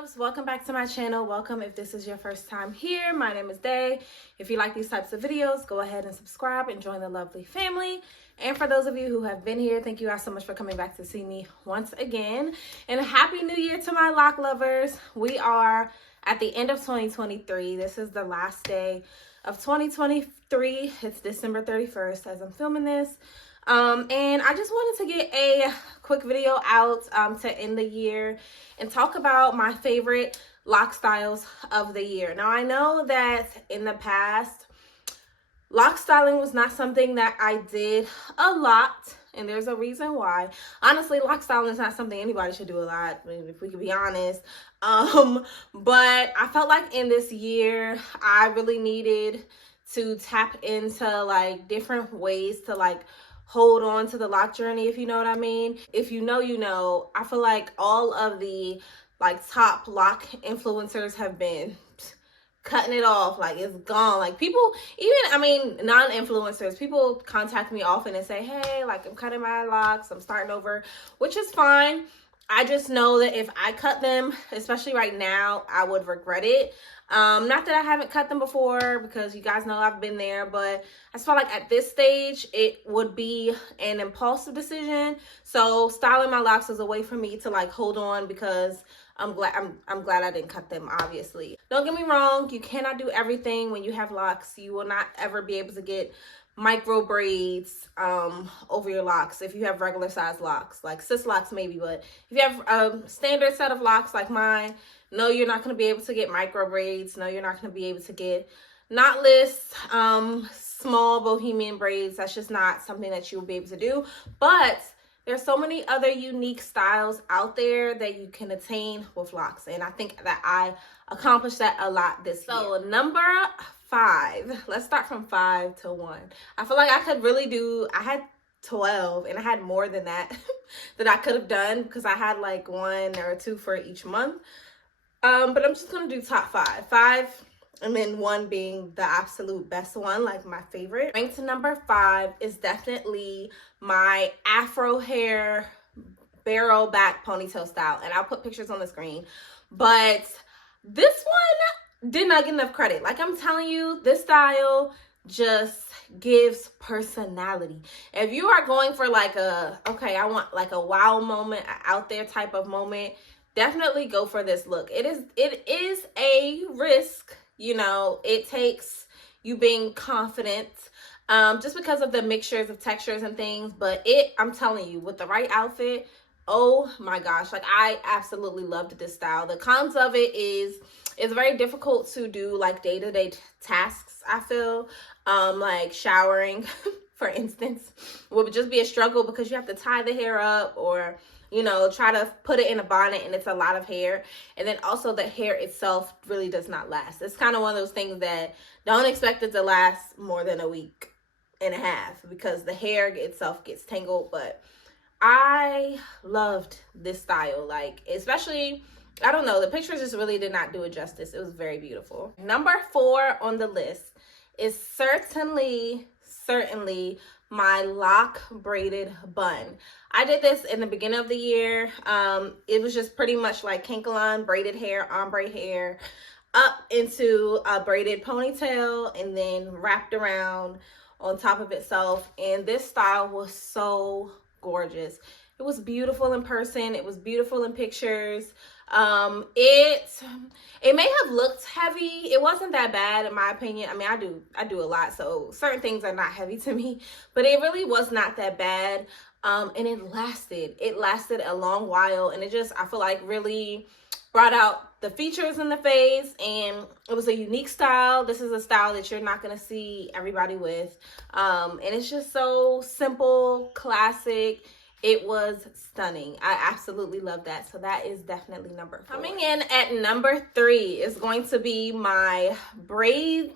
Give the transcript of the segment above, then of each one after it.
loves, welcome back to my channel. Welcome if this is your first time here. My name is Day. If you like these types of videos, go ahead and subscribe and join the lovely family. And for those of you who have been here, thank you guys so much for coming back to see me once again. And a happy new year to my lock lovers. We are at the end of 2023. This is the last day of 2023. It's December 31st as I'm filming this. And I just wanted to get a quick video out to end the year and talk about my favorite lock styles of the year. Now, I know that in the past, lock styling was not something that I did a lot, and there's a reason why. Honestly, lock styling is not something anybody should do a lot, I mean, if we can be honest. But I felt like in this year, I really needed to tap into like different ways to like hold on to the lock journey, if you know what I mean. If you know, you know. I feel like all of the like top lock influencers have been cutting it off. Like, it's gone. Like, people, even, I mean, non-influencers, people contact me often and say, hey, like, I'm cutting my locks, I'm starting over, which is fine. I just know that if I cut them, especially right now, I would regret it. Not that I haven't cut them before, because you guys know I've been there, but I just felt like at this stage it would be an impulsive decision. So styling my locks is a way for me to like hold on, because I'm glad I didn't cut them, obviously. Don't get me wrong, you cannot do everything when you have locks. You will not ever be able to get micro braids over your locks if you have regular size locks, like cis locks maybe. But if you have a standard set of locks like mine, no, you're not going to be able to get micro braids. No, you're not going to be able to get knotless small bohemian braids. That's just not something that you'll be able to do. But there's so many other unique styles out there that you can attain with locks, and I think that I accomplished that a lot this year. So number 5, let's start from 5 to 1. I feel like I could really do, I had 12 and I had more than that that I could have done, because I had like 1 or 2 for each month. But I'm just gonna do top 5, and then 1 being the absolute best one, like my favorite. Ranked number 5 is definitely my afro hair barrel back ponytail style, and I'll put pictures on the screen. But this one did not get enough credit. Like, I'm telling you, this style just gives personality. If you are going for like a, okay, I want like a wow moment, an out there type of moment, definitely go for this look. It is a risk, you know. It takes you being confident just because of the mixtures of textures and things, but I'm telling you, with the right outfit, oh my gosh, like, I absolutely loved this style. The cons of it is it's very difficult to do like day-to-day tasks, I feel. Like showering, for instance, would just be a struggle, because you have to tie the hair up, or, you know, try to put it in a bonnet, and it's a lot of hair. And then also the hair itself really does not last. It's kind of one of those things that don't expect it to last more than a week and a half, because the hair itself gets tangled. But I loved this style, like, especially, I don't know, the pictures just really did not do it justice. It was very beautiful. Number 4 on the list is certainly my lock braided bun. I did this in the beginning of the year. It was just pretty much like kinkle braided hair, ombre hair, up into a braided ponytail, and then wrapped around on top of itself. And this style was so gorgeous. It was beautiful in person. It was beautiful in pictures. It may have looked heavy. It wasn't that bad, in my opinion. I mean, I do a lot, so certain things are not heavy to me, but it really was not that bad. And it lasted a long while, and it just, I feel like, really brought out the features in the face, and it was a unique style. This is a style that you're not gonna see everybody with, and it's just so simple, classic. It was stunning. I absolutely love that. So that is definitely number 4. Coming in at number 3 is going to be my braid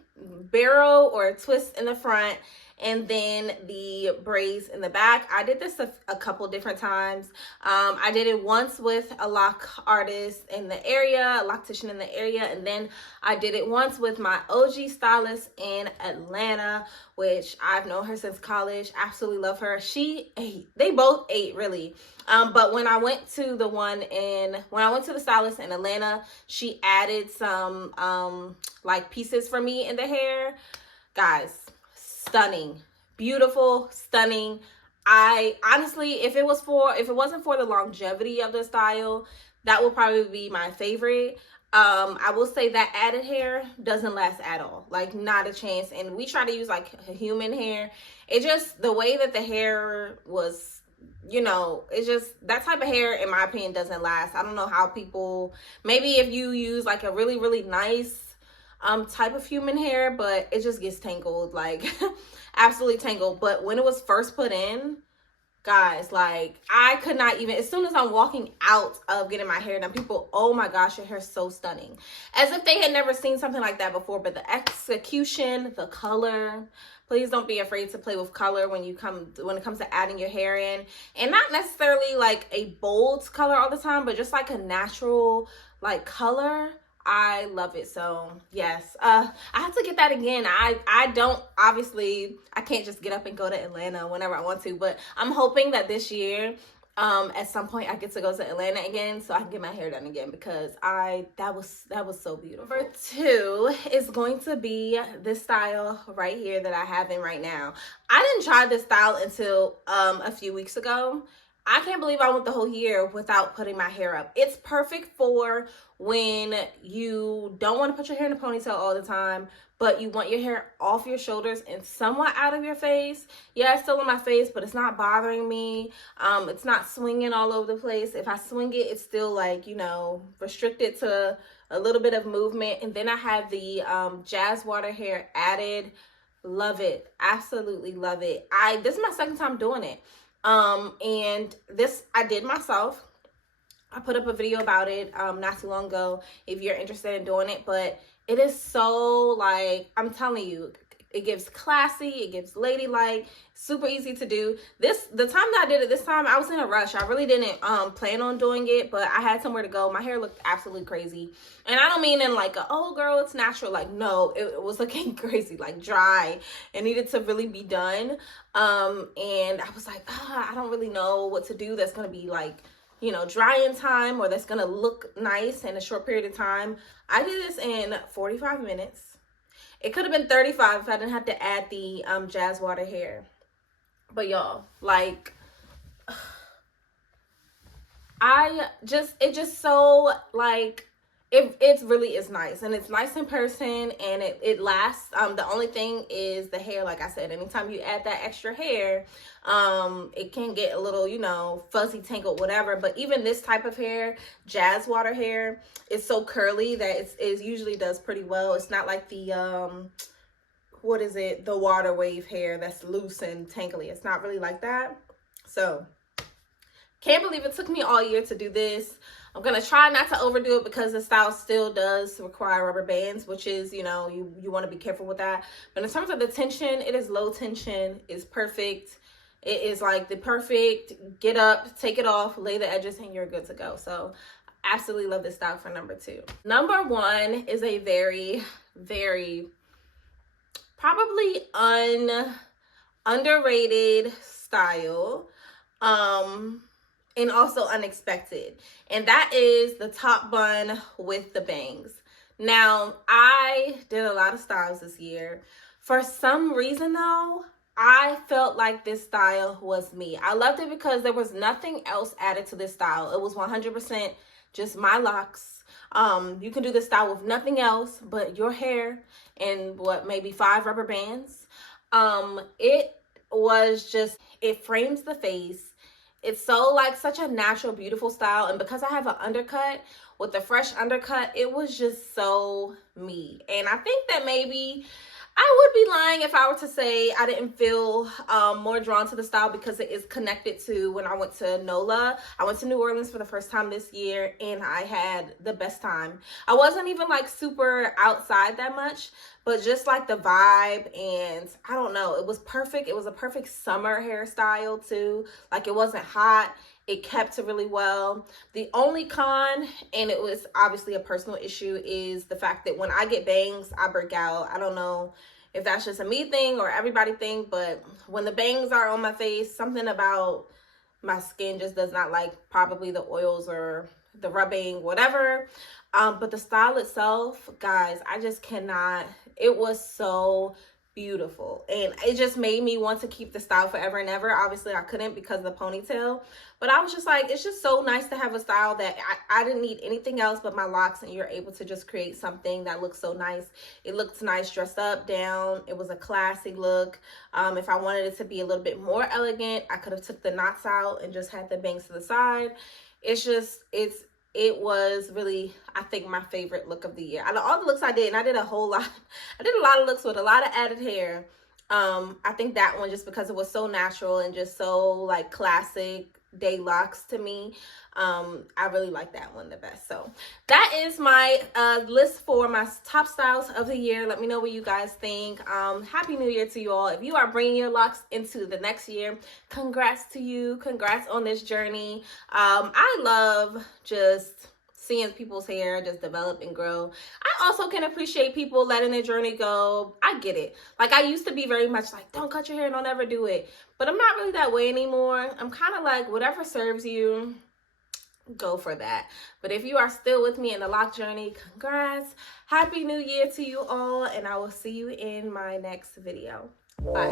barrel or twist in the front. and then the braids in the back. I did this a couple different times. I did it once with a loc artist in the area, a loctician in the area, and then I did it once with my OG stylist in Atlanta, which I've known her since college. Absolutely love her. She ate. They both ate, really. But when I went to the stylist in Atlanta, she added some like pieces for me in the hair. Guys, stunning, beautiful, stunning. I honestly, if it wasn't for the longevity of the style, that would probably be my favorite. I will say that added hair doesn't last at all, like not a chance. And we try to use like human hair. It just, the way that the hair was, you know, it's just that type of hair, in my opinion, doesn't last. I don't know how people, maybe if you use like a really, really nice type of human hair, but it just gets tangled, like absolutely tangled. But when it was first put in, guys, like I could not even, as soon as I'm walking out of getting my hair done, people, oh my gosh, your hair's so stunning, as if they had never seen something like that before. But the execution, the color, please don't be afraid to play with color when it comes to adding your hair in, and not necessarily like a bold color all the time, but just like a natural like color. I love it. So yes, I have to get that again. I don't, obviously I can't just get up and go to Atlanta whenever I want to, but I'm hoping that this year at some point I get to go to Atlanta again so I can get my hair done again, because that was so beautiful. Number 2 is going to be this style right here that I have in right now. I didn't try this style until a few weeks ago. I can't believe I went the whole year without putting my hair up. It's perfect for when you don't want to put your hair in a ponytail all the time, but you want your hair off your shoulders and somewhat out of your face. Yeah, it's still in my face, but it's not bothering me. It's not swinging all over the place. If I swing it, it's still like, you know, restricted to a little bit of movement. And then I have the jazz water hair added. Love it. Absolutely love it. This is my second time doing it. And this I did myself. I put up a video about it not too long ago if you're interested in doing it, but it is so, like, I'm telling you, it gives classy, it gives ladylike, super easy to do. The time that I did it this time, I was in a rush. I really didn't plan on doing it, but I had somewhere to go. My hair looked absolutely crazy. And I don't mean in like oh girl, it's natural. Like, no, it was looking crazy, like dry. It needed to really be done. And I was like, I don't really know what to do that's gonna be like, you know, dry in time, or that's gonna look nice in a short period of time. I did this in 45 minutes. It could have been 35 if I didn't have to add the jazz water hair. But y'all, like, it just so, like, it really is nice, and it's nice in person, and it lasts. The only thing is the hair. Like I said, anytime you add that extra hair, it can get a little, you know, fuzzy, tangled, whatever. But even this type of hair, jazz water hair, is so curly that it usually does pretty well. It's not like the what is it, the water wave hair that's loose and tangly. It's not really like that. So can't believe it took me all year to do this. I'm going to try not to overdo it because the style still does require rubber bands, which is, you know, you want to be careful with that. But in terms of the tension, it is low tension. It's perfect. It is like the perfect get up, take it off, lay the edges, and you're good to go. So absolutely love this style for number 2. Number 1 is a very, very probably underrated style. And also unexpected, and that is the top bun with the bangs. Now, I did a lot of styles this year. For some reason though, I felt like this style was me. I loved it because there was nothing else added to this style. It was 100% just my locks. You can do this style with nothing else but your hair and maybe 5 rubber bands. It was just, it frames the face. It's so like such a natural, beautiful style. And because I have an undercut, with the fresh undercut, it was just so me. And I think that maybe I would be lying if I were to say I didn't feel more drawn to the style because it is connected to when I went to NOLA. I went to New Orleans for the first time this year and I had the best time. I wasn't even like super outside that much, but just like the vibe, and I don't know, it was perfect. It was a perfect summer hairstyle too. Like it wasn't hot. It kept it really well. The only con, and it was obviously a personal issue, is the fact that when I get bangs, I break out. I don't know if that's just a me thing or everybody thing, but when the bangs are on my face, something about my skin just does not like probably the oils or the rubbing, whatever. But the style itself, guys, I just cannot. It was so beautiful, and it just made me want to keep the style forever and ever. Obviously I couldn't because of the ponytail, but I was just like, it's just so nice to have a style that I didn't need anything else but my locks, and you're able to just create something that looks so nice. It looks nice dressed up, down. It was a classy look. If I wanted it to be a little bit more elegant, I could have took the knots out and just had the bangs to the side. It was really, I think, my favorite look of the year. Out of all the looks I did, and I did a whole lot. I did a lot of looks with a lot of added hair. I think that one, just because it was so natural and just so like classic day locks to me, I really like that one the best. So that is my list for my top styles of the year. Let me know what you guys think. Happy New Year to you all. If you are bringing your locks into the next year, congrats to you. Congrats on this journey. I love just seeing people's hair just develop and grow. I also can appreciate people letting their journey go. I get it. Like, I used to be very much like, don't cut your hair, don't ever do it. But I'm not really that way anymore. I'm kind of like, whatever serves you, go for that. But if you are still with me in the lock journey, congrats. Happy New Year to you all, and I will see you in my next video. Bye.